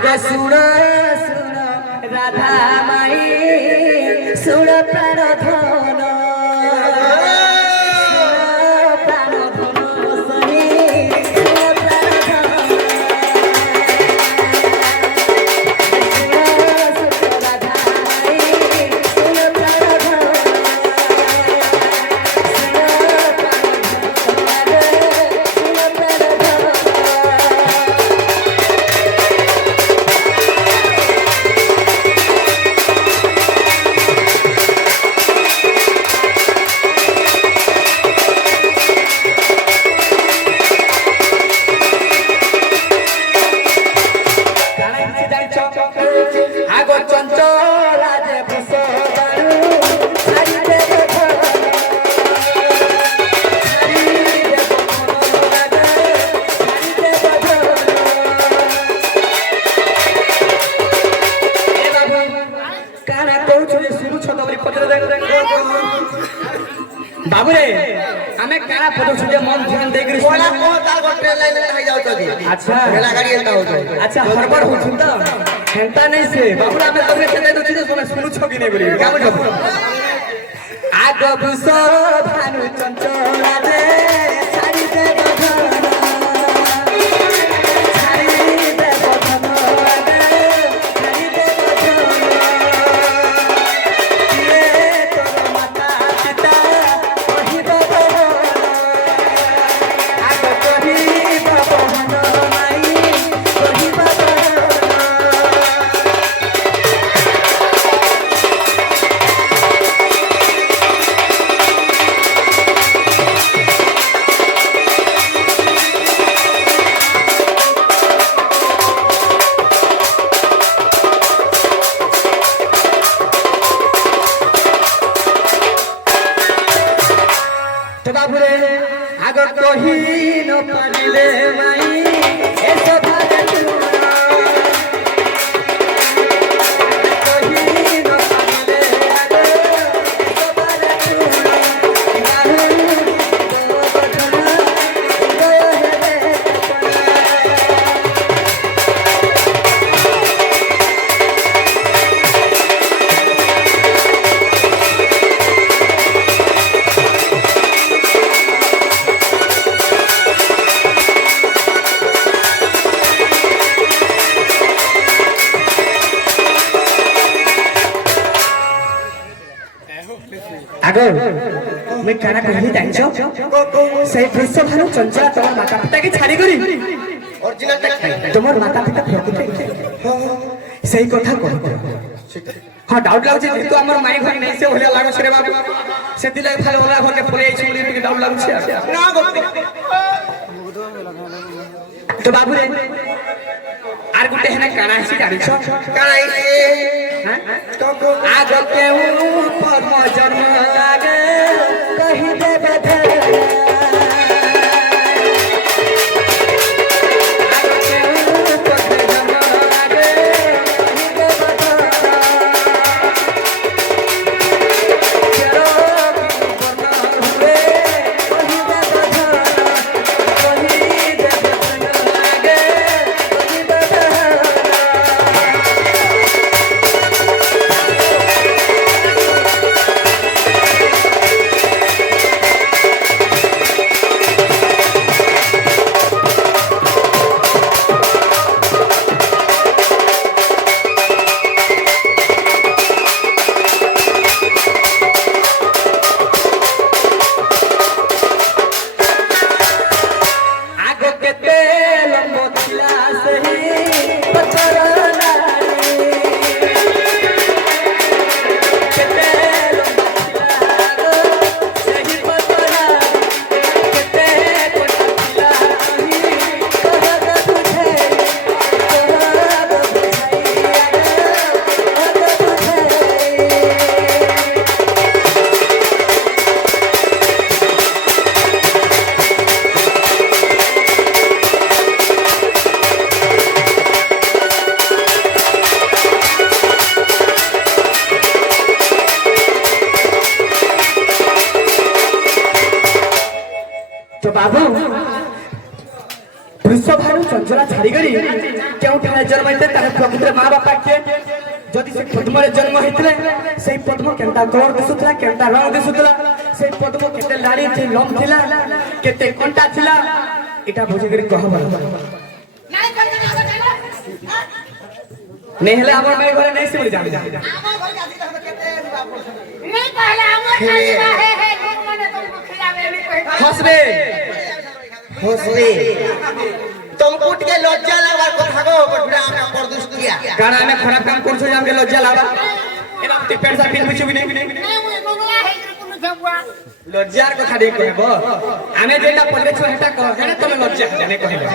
आग सुन सुन राधा माई सुन प्राण धन बाबूरे हमें काला फोटो छुटे मन ध्यान दे के बोला को ताल गोटे लाइन में खाई जाओ तो अच्छा मेला गाड़ी एंता हो अच्छा हड़बड़ हो छुटा हेंता नहीं से बाबूरा हमें तोरे चले तो चीज सोना सुनु छकी नहीं बोली क्या बुझो आग बुसो भानु चंचला दे छाड़ी दे बधन छाड़ी दे बधन छाड़ी दे बधन ये तोर माता पिता आगर कही न पारिले माई ऐसा भागे तुरा कही न पारिले आगर ऐसा भागे तुरा गाहु तो बधना गयो है रे आगर मैं काना कहि जानछो से दृश्य भानु चंचला तोर माता पिता के छाड़ी करी ओरिजिनल टा तोर माता पिता प्रकृति सही कथा कह हां डाउट लागछ जे तो हमर माई घर नहीं से होले लागो रे बाबू से दिले खाली होला घर के पले छी बोली के डाउट लागछ ना गोटे तो बाबू रे आर गुटे हेने काना छी जानछो काना हां तो आग के ऊपर म जन्म लागे कहि दे बधे वृषभानु चंचला छाड़ी गरी क्यों ठाणे जन्म होते तारे प्रकृत मां बापा के जदि से पद्म रे जन्म होइतले सेई पद्म केनता कलर दिसुतला केनता रंग दिसुतला सेई पद्म केते लाड़ी थी लम थिला केते कंटा थिला इटा बुझी गरी कहबा नहीं हेले हमर माई घरे नहीं सिमर जाबे नहीं कहले हमर खाली है लोग माने तुमको खिलावे नहीं कहि हंसबे तुम कुट के लज्जा लावार কথা গো বড়া আমরা করদুস দিয়া কারণ আমি খারাপ কাম করছো যে আমাকে লজ্জা লাগা এবা তুই পেট সা পিন বুঝবি না मंगला है কোনো যাবুয়া লজ্জার কথা দেই কইব আমি যেটা পড়েছো সেটা কহ হেনে তুমি লজ্জা জানে কইলে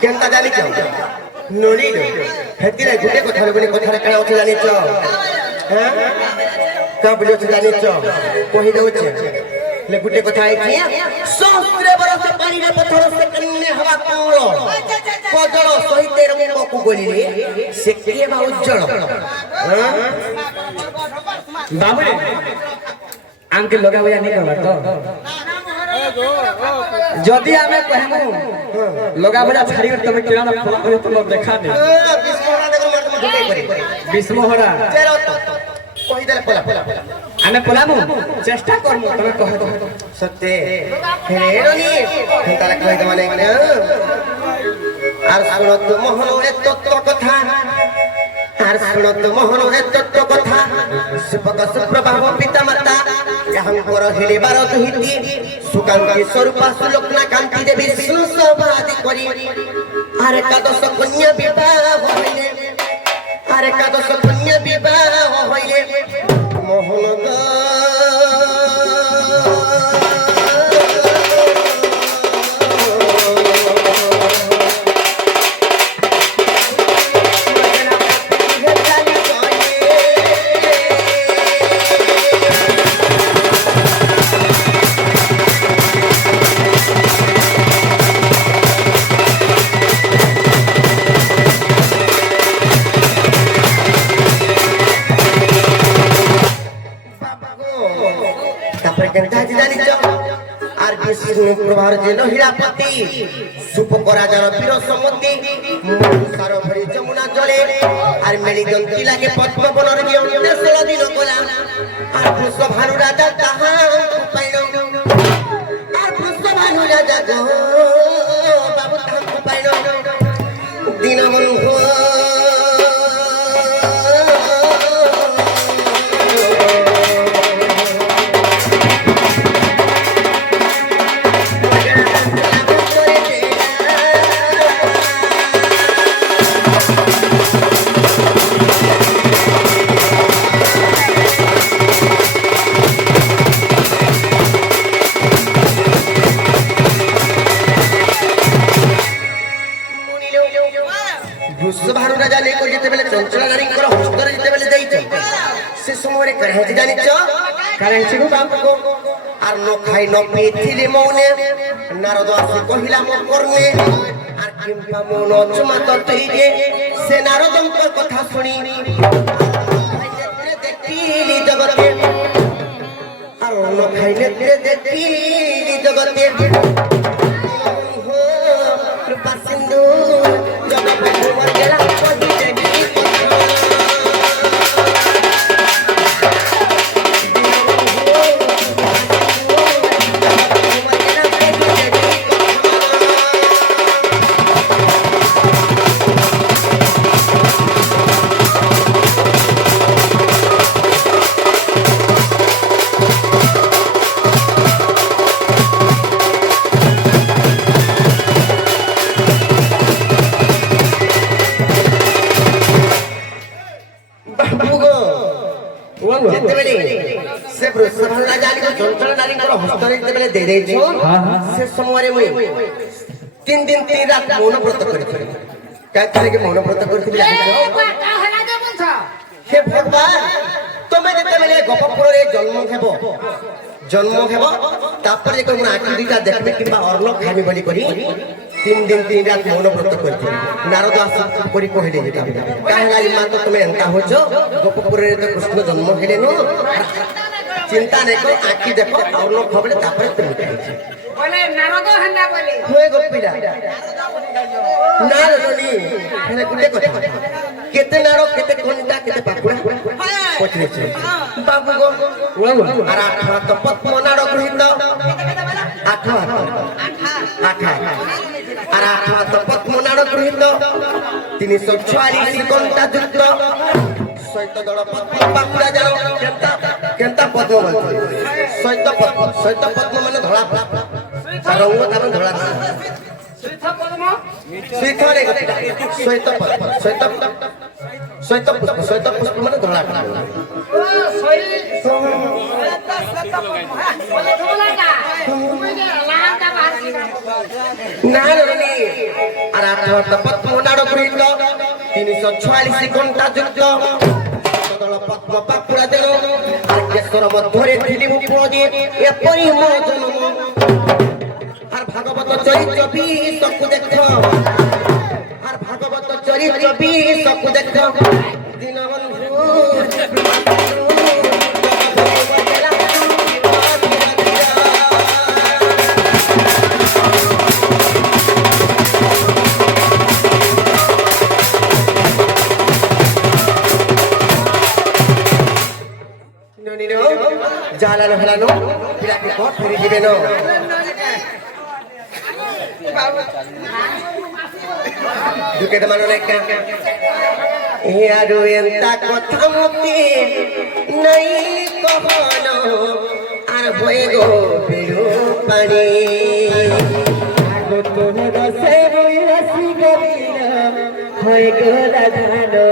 কেনতা জানি কেউ নলি হেতিরে গুটে কথা বলি কথারে কানা আছে জানিছ হ্যাঁ কা বলি আছে জানিছ কহি দউছে ले गुटे कथा है कि सहस्र बरस पानी रे पत्थर से कन्ने हवा कौरो कोजल सहित रंग को गोली से के बा उज्जल हां बाबू आंके लगा होया नहीं करबा तो जदी हमें कहमु लगा बजा छाड़ी कर तमे किराना फला करे तो देखा दे बिस्मोहरा देखो मत गुटे करे बिस्मोहरा चलो कहि दे पला आमे पलामु चेष्टा करमु तमे कह दो सत्य हेरोनी तारा कहि दे माने आर सुनत मोहन ए तत्व कथा आर सुनत मोहन ए तत्व कथा सुपक सुप्रभाव पिता माता यहं कर हेले बार दुहिती सुकांति स्वरूप सुलोकना कांति देवी विष्णु सभादि करी आर एकादश कन्या विवाह होइले आर एकादश कन्या विवाह होइले मोहन प्रभार जेल हीरापति सुपक राजार वीर समति सार भरी जमुना जले आर मेली जंती लागे पद्म बनर जे अन्ते 16 दिन गला आर वृषभानु राजा ताहा पाइलो आर वृषभानु राजा गो बाबू ताहा पाइलो दिन बंधु वृषभानु राजा ले को जेते बेले चंचला नारी कर हस्तर जेते बेले देइछ से समय करे जे जानि छ करे छि को बाप को आर न खाइ न पीथिले मौने नारद आसे कहिला म करने आर किंपा मन चुमा ततइरे से नारदन को कथा सुनी देखिली जगते आर न खाइले देखिली जगते हो कृपा सिंधु जगत भगवान गेला पदी देवी से वृषभानु राजा को चंचल नारी को हस्तर जेते बेले दे देछो से समय में 3 दिन 3 रात मौन व्रत करिथि का करे के मौन व्रत करिथि का हला दे बोलछ हे भगवान तमे जेते बेले गोपपुर रे जन्म हेबो तापर जे को आखि दुटा देखबे किबा अर्न खाबी बोली करी 3 दिन 3 रात मौन व्रत करिथि नारद आस करी कहले जेता काहे मा तो तमे एंता होछो गोपपुर रे तो कृष्ण जन्म हेले नो चिंता नहीं करो आखि देखो और लोग खबरे तापर तुम बोले নারদ হেন্দা বলে হয়ে গোপিলা না রনি মানে গুটে কথা কেতে নাড় কেতে ঘন্টা কেতে পাকুড়া পচনেছে বাবু গো আর আঠা তো পদ্ম নাড় গৃহীত আঠা আঠা আর আঠা তো পদ্ম নাড় গৃহীত 344 ঘন্টা যুক্ত সৈত দল পদ্ম পাকুড়া যাও কেনতা পদ্ম বলছে সৈত পদ্ম মানে ধরা রঙ তার ধরা শ্রীথরে শ্বেত পুষ্প মানে ধরা ও সই বলে ধোলাটা তুমি যে লাহাটা বাকি না রনি আর আঠারত পদ্ম নাড় গৃহীত 344 ঘন্টা যুক্ত দল পদ্ম পাকুড়া দেন আর কেশর মধ্যরে ছিলি উপজে এপরি মো জন্ম আর ভাগবত চরিত্র বিশকু দেখ আর ভাগবত চরিত্র বিশকু দেখ দীনবন্ধু জালাল হেলানো পিরাকে কত ফিরে যাবে না দুকে তো মানো লেখা ইয়ারু এন্তা কথা মতে নাই কহনো আর হয়ে গো বেরু পানি আগো তোর রসে রই রসি গরিলা হয়ে গো রাধানো